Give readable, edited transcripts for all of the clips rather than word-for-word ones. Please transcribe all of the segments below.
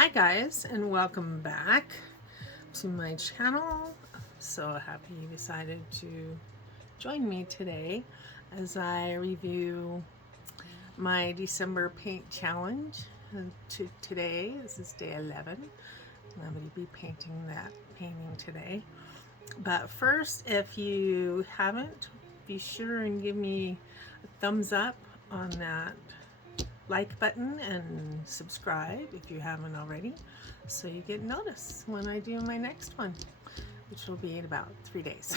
Hi guys, and welcome back to my channel. I'm so happy you decided to join me today as I review my December paint challenge. Today, this is day 11. I'm going to be painting that painting today. But first, if you haven't, be sure and give me a thumbs up on that like button and subscribe if you haven't already, so you get notice when I do my next one, which will be in about 3 days.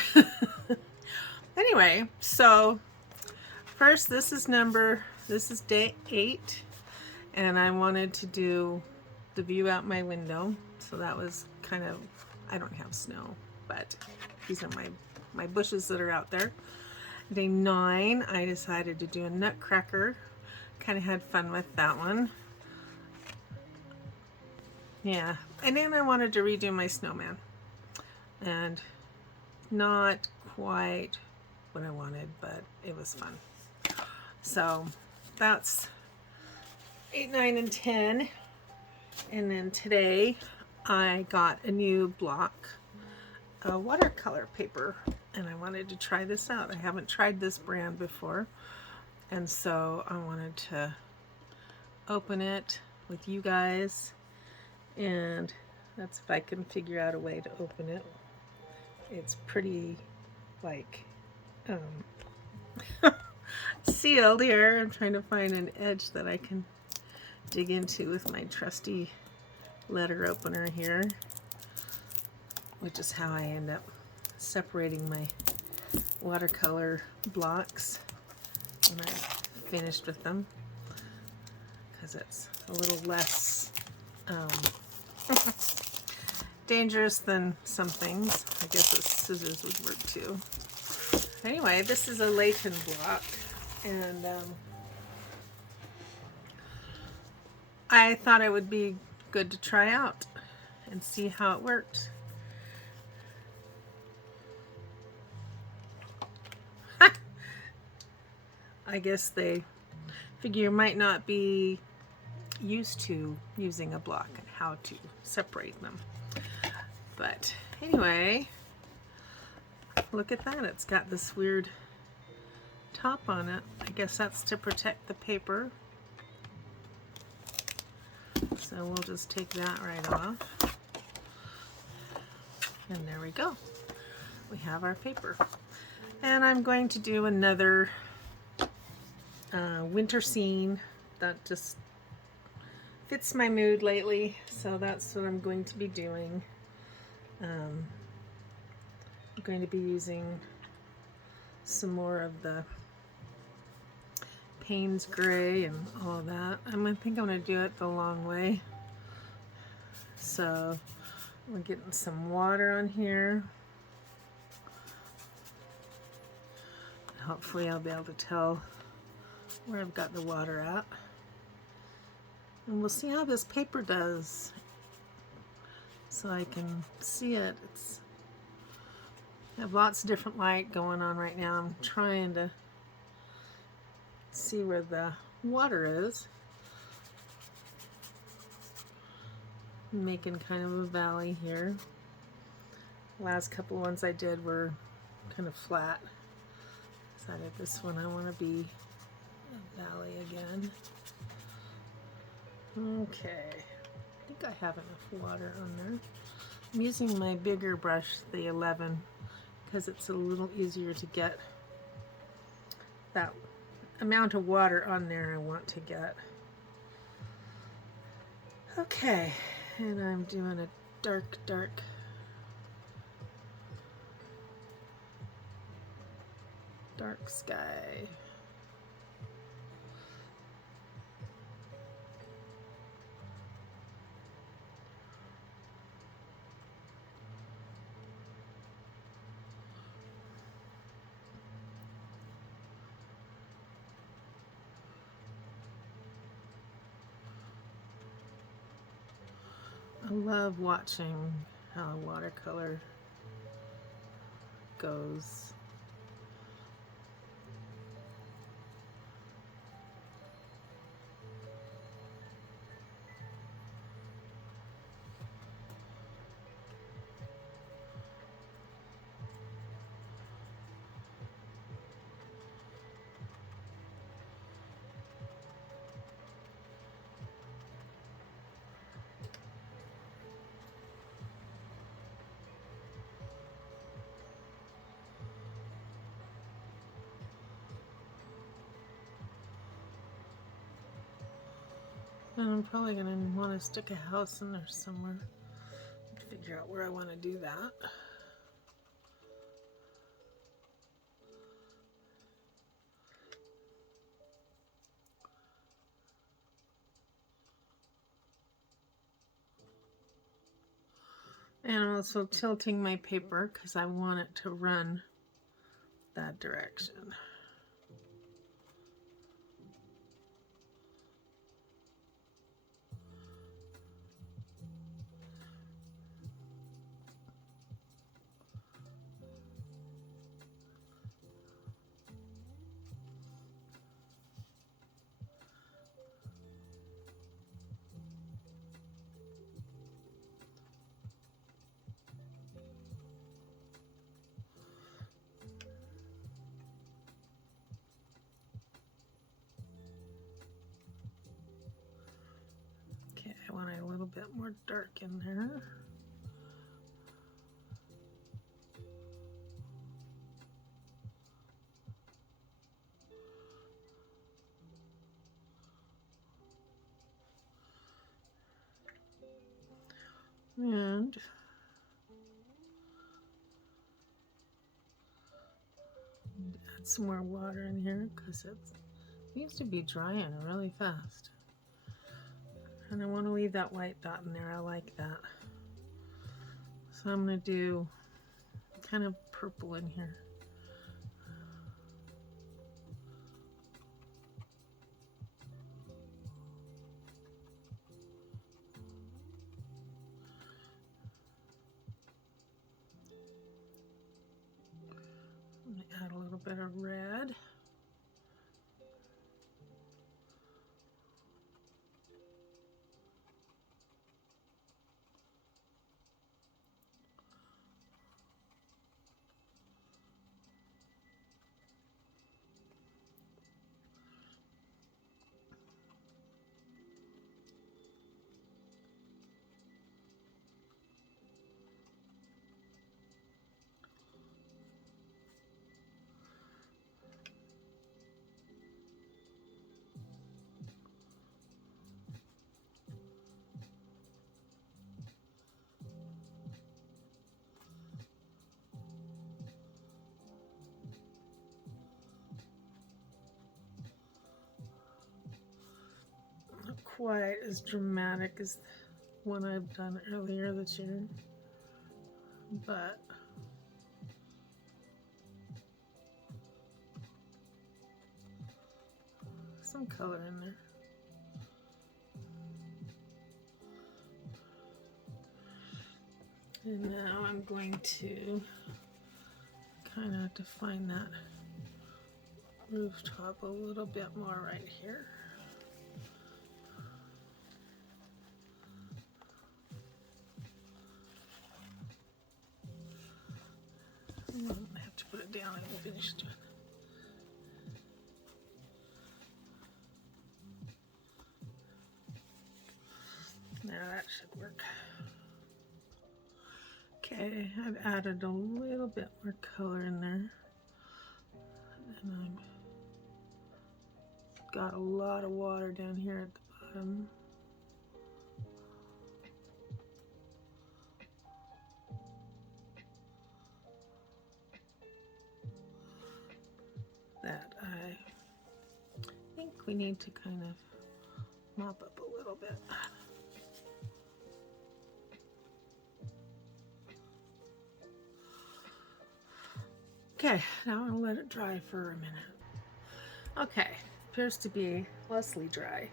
Anyway, so first, this is day 8, and I wanted to do the view out my window. So that was kind of, I don't have snow, but these are my bushes that are out there. Day 9, I decided to do a nutcracker. Kind of had fun with that one. Yeah, and then I wanted to redo my snowman, and not quite what I wanted, but it was fun. So that's 8, 9, and 10. And then today I got a new block of watercolor paper, and I wanted to try this out. I haven't tried this brand before, and so I wanted to open it with you guys, and that's if I can figure out a way to open it. It's pretty like sealed here. I'm trying to find an edge that I can dig into with my trusty letter opener here, which is how I end up separating my watercolor blocks when I'm finished with them, because it's a little less dangerous than some things. I guess the scissors would work too. Anyway, this is a Layton block, and I thought it would be good to try out and see how it works. I guess they figure you might not be used to using a block and how to separate them. But anyway, look at that. It's got this weird top on it. I guess that's to protect the paper. So we'll just take that right off. And there we go. We have our paper. And I'm going to do another winter scene that just fits my mood lately. So that's what I'm going to be doing. I'm going to be using some more of the Payne's Gray and all of that. I think I'm going to do it the long way. So we're getting some water on here. Hopefully I'll be able to tell where I've got the water at. And we'll see how this paper does, so I can see it. I have lots of different light going on right now. I'm trying to see where the water is. I'm making kind of a valley here. The last couple ones I did were kind of flat. Decided this one I want to be a valley again. Okay, I think I have enough water on there. I'm using my bigger brush, the 11, because it's a little easier to get that amount of water on there I want to get. Okay, and I'm doing a dark sky. I love watching how watercolor goes. And I'm probably going to want to stick a house in there somewhere. Figure out where I want to do that. And I'm also tilting my paper because I want it to run that direction. Okay, I want a little bit more dark in there. And add some more water in here because it seems to be drying really fast. And I want to leave that white dot in there. I like that. So I'm going to do kind of purple in here. I'm going to add a little bit of red. Not quite as dramatic as one I've done earlier this year, but some color in there. And now I'm going to kind of define that rooftop a little bit more right here. I have to put it down and finish doing it. Now that should work. Okay, I've added a little bit more color in there. And I've got a lot of water down here at the bottom. That I think we need to kind of mop up a little bit. Okay, now I'm gonna let it dry for a minute. Okay, appears to be lessly dry.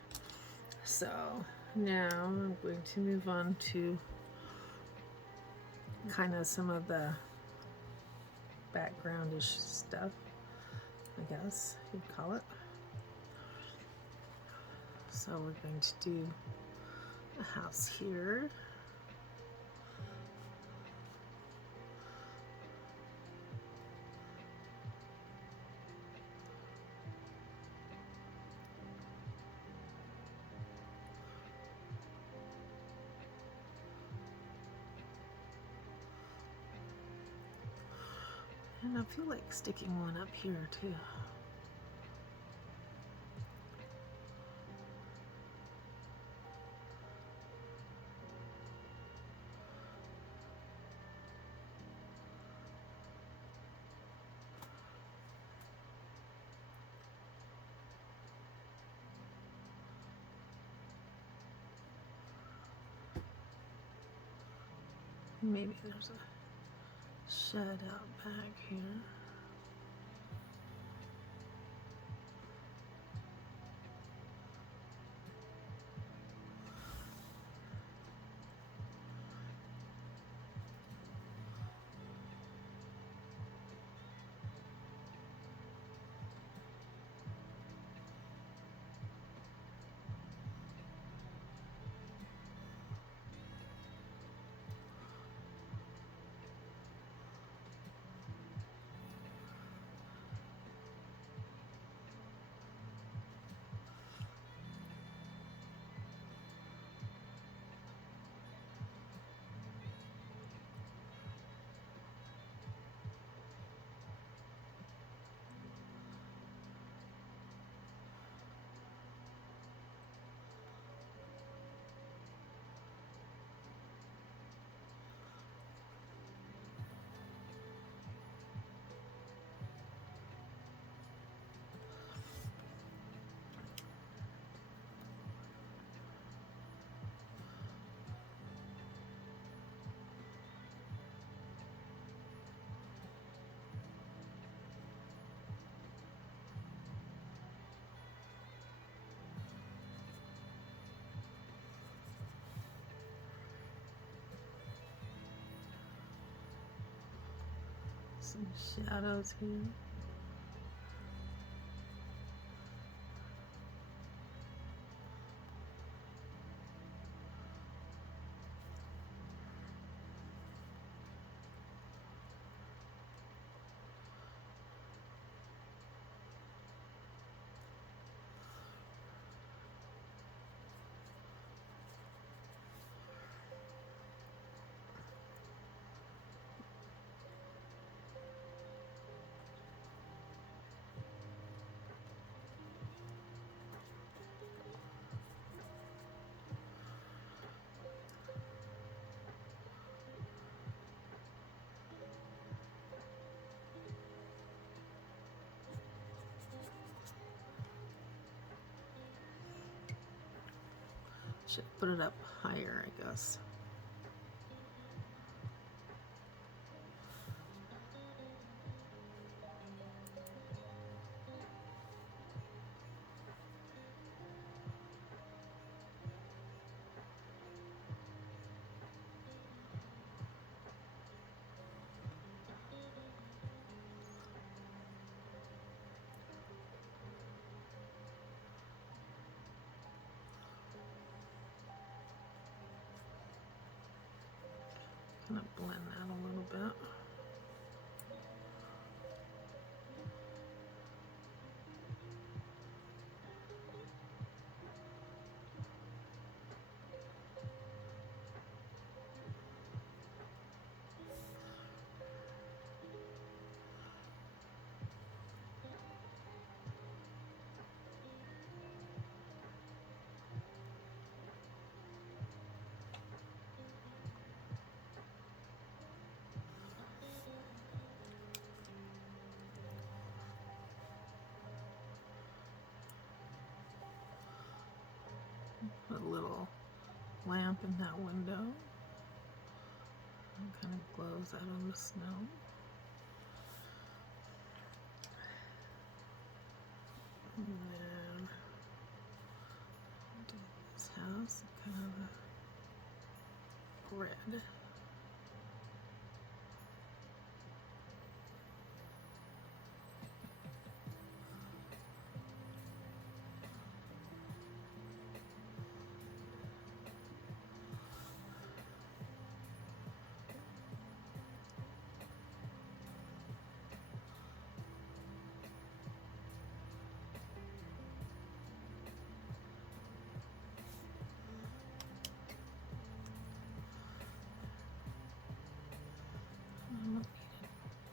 So now I'm going to move on to kind of some of the backgroundish stuff, I guess you'd call it. So we're going to do a house here. And I feel like sticking one up here too. Maybe there's a shed out back here. Some shadows here. Should put it up higher, I guess. Kind of blend that a little bit. Put a little lamp in that window. It kind of glows out on the snow. And then this house, kind of a red.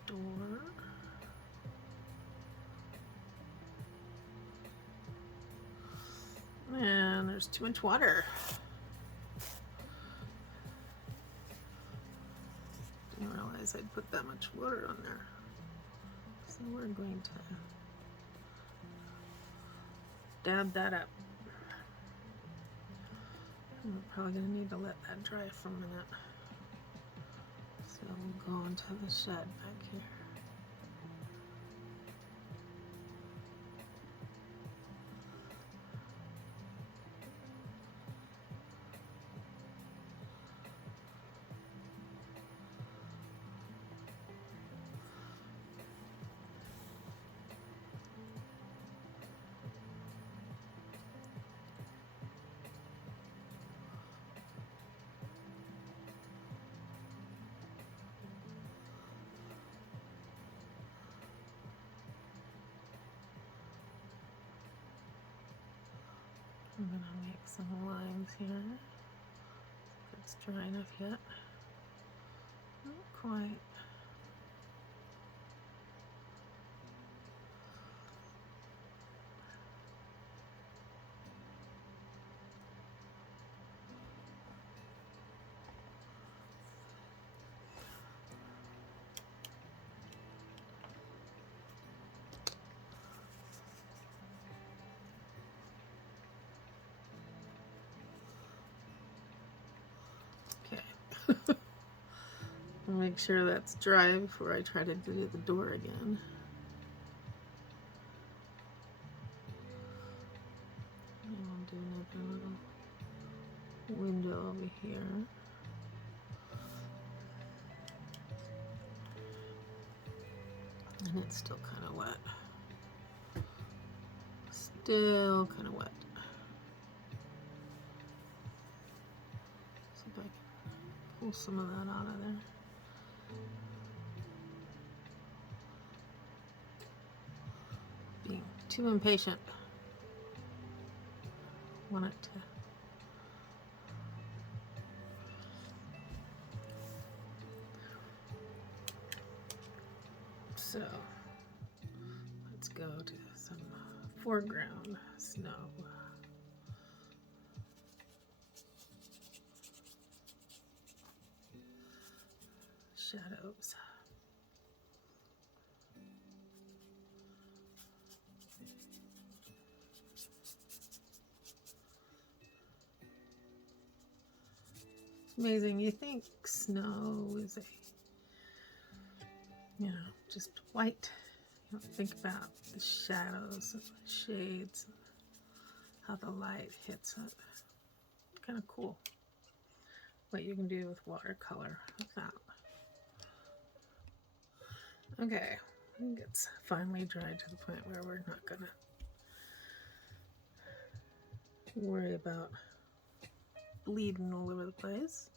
Door. And there's 2-inch water. Didn't realize I'd put that much water on there. So we're going to dab that up. I'm probably going to need to let that dry for a minute. So we'll go into the shed back here. I'm gonna make some lines here. If it's dry enough yet. Not quite. Okay. I'll make sure that's dry before I try to do the door again. And I'll do another little window over here. And it's still kind of wet. Still kind of wet. See if I can pull some of that out of there. Being too impatient. Want it to. So let's go to some foreground snow. Shadows. It's amazing. You think snow is just white. You don't think about the shadows and the shades, how the light hits it. Kind of cool what you can do with watercolor with that. Okay, I think it's finally dried to the point where we're not gonna worry about bleeding all over the place.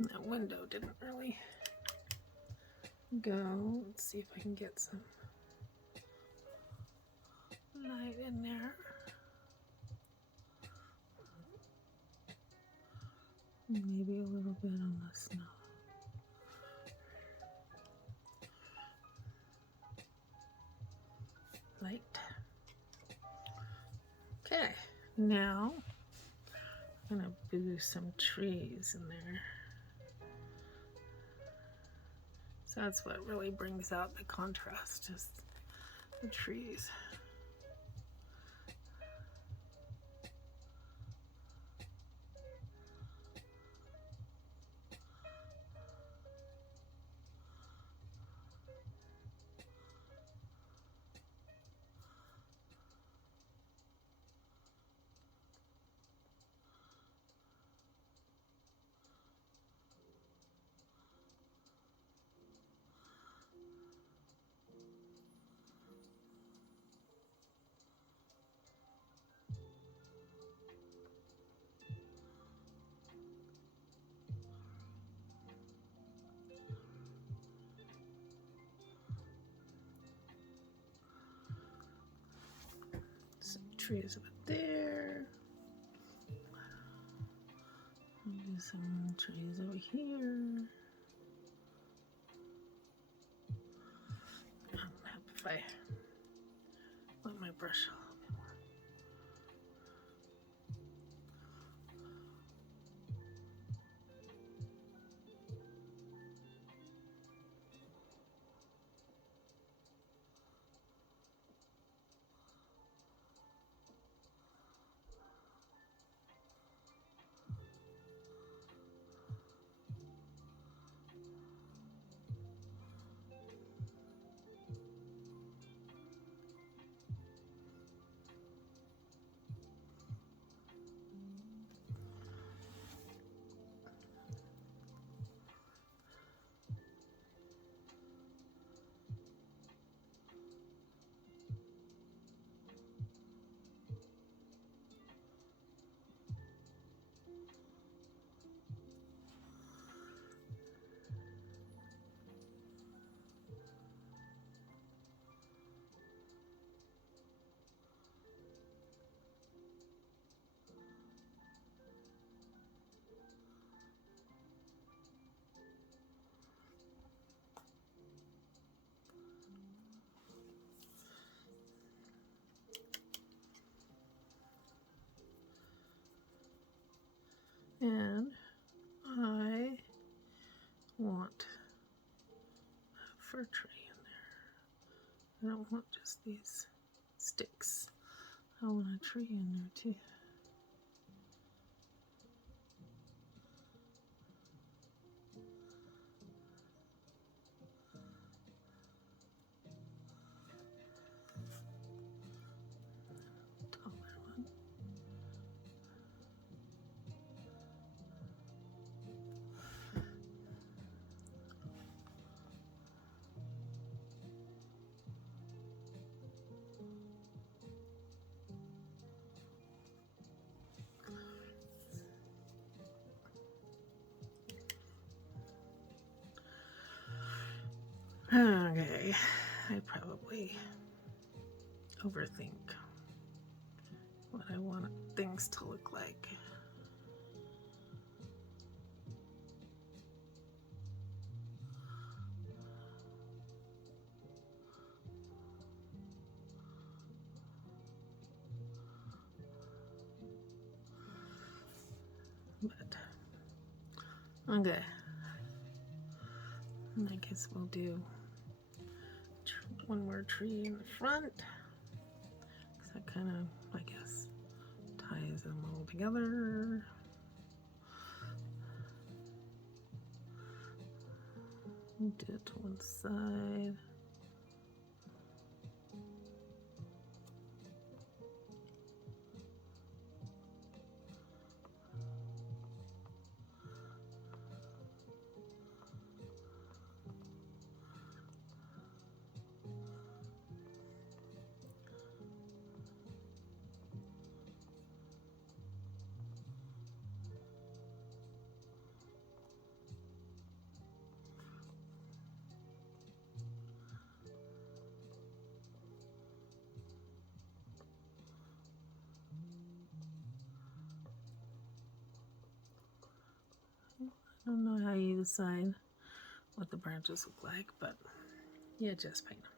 That window didn't really go. Let's see if I can get some light in there. Maybe a little bit on the snow. Light. Okay, now I'm gonna boost some trees in there. So that's what really brings out the contrast, is the trees. Some trees over there. some trees over here. I'll help if I wet my brush a little bit more. And I want a fir tree in there. I don't want just these sticks. I want a tree in there too. Taller one. Okay, I probably overthink what I want things to look like. But okay, I guess we'll do one more tree in the front, because that kind of, I guess, ties them all together. Do it to one side. I don't know how you decide what the branches look like, but you just paint them.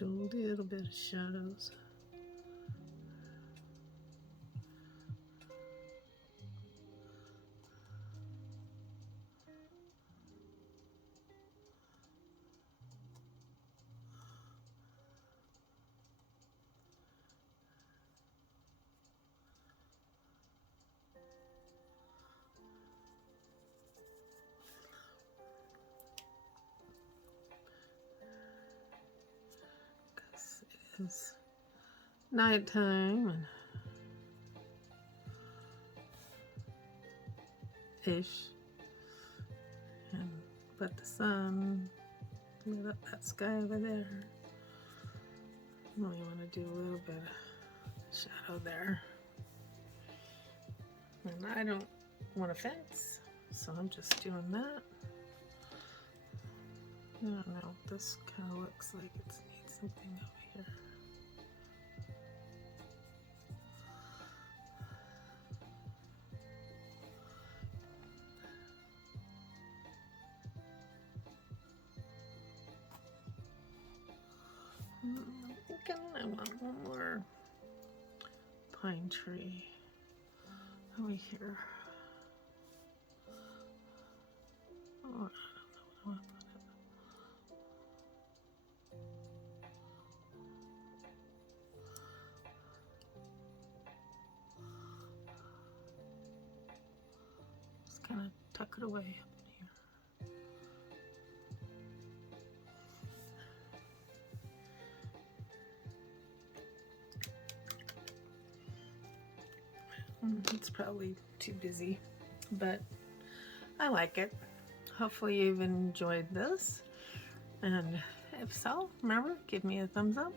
just a little bit of shadows. It's nighttime and ish, but the sun lit up that sky over there. I only want to do a little bit of shadow there, and I don't want a fence, so I'm just doing that. I don't know, this kind of looks like it needs something over here. I'm thinking I want one more pine tree over here. Oh, I don't know what I want to put it. Just kind of tuck it away up in here. It's probably too busy, but I like it. Hopefully you've enjoyed this, and if so, remember, give me a thumbs up,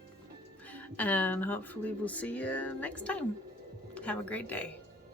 and hopefully we'll see you next time. Have a great day.